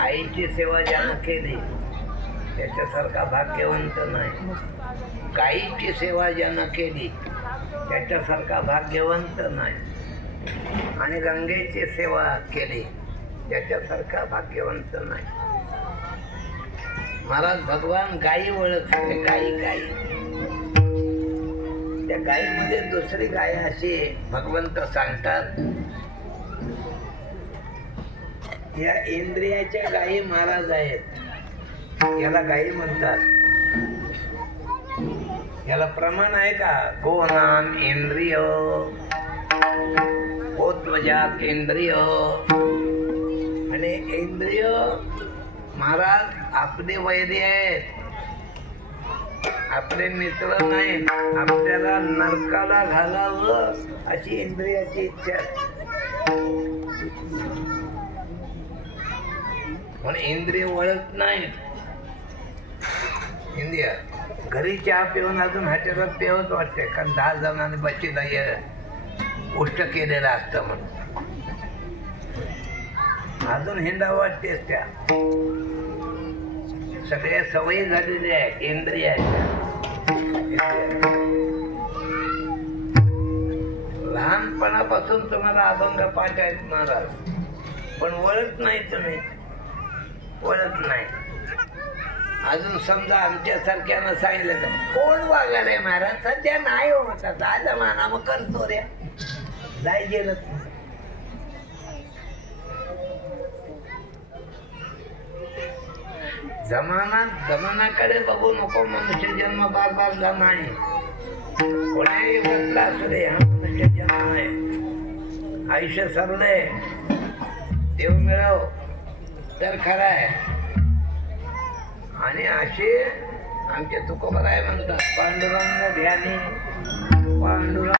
आईची सेवा ज्यानं केली त्याच्यासारखा भाग्यवंत नाही. गाईची सेवा ज्यानं केली त्याच्यासारखा भाग्यवंत नाही. आणि गंगेची सेवा केली त्याच्यासारखा भाग्यवंत नाही. महाराज भगवान गायी ओळखते. गायी त्या गायीमध्ये दुसरी गाय अशी भगवंत सांगतात. या इंद्रियाच्या गायी महाराज आहेत, याला गायी म्हणतात. याला प्रमाण आहे का? गोनाम इंद्रिय, गोत्वजात इंद्रिय. आणि इंद्रिय महाराज आपले वैरी आहेत, आपले मित्र नाहीत. आपल्याला नरकाला घालावं अशी इंद्रियाची इच्छा आहे. पण इंद्रिय वळत नाहीत. इंद्रिय घरी चहा पिऊन अजून ह्याच्यात पेवत वाटते, कारण 10 जणांनी बच्चीला उष्ट केलेलं असतं म्हणून अजून हिंडा वाटतेच. त्या सगळ्या सवयी झालेल्या आहेत इंद्रियाच्या. लहानपणापासून तुम्हाला अभंग पाठ आहेत महाराज, पण वळत नाही. तुम्ही वळत नाही. अजून समजा आमच्यासारख्यानं सांगितलं तर कोण वागणार आहे महाराज? सध्या नाही होत आता जमाना, मग करतो रे जाय गेलं. जमानाकडे बघू नको. मनुष्य जन्म बार बारला नाही. कोणाही बदला असू दे, हा मनुष्य जन्म आहे. आयुष्य सरलंय, देव मिळव तर खरं आहे. आणि असे आमचे तुकोबराय म्हणतात, पांडुरंग ध्यानी पांडुरंग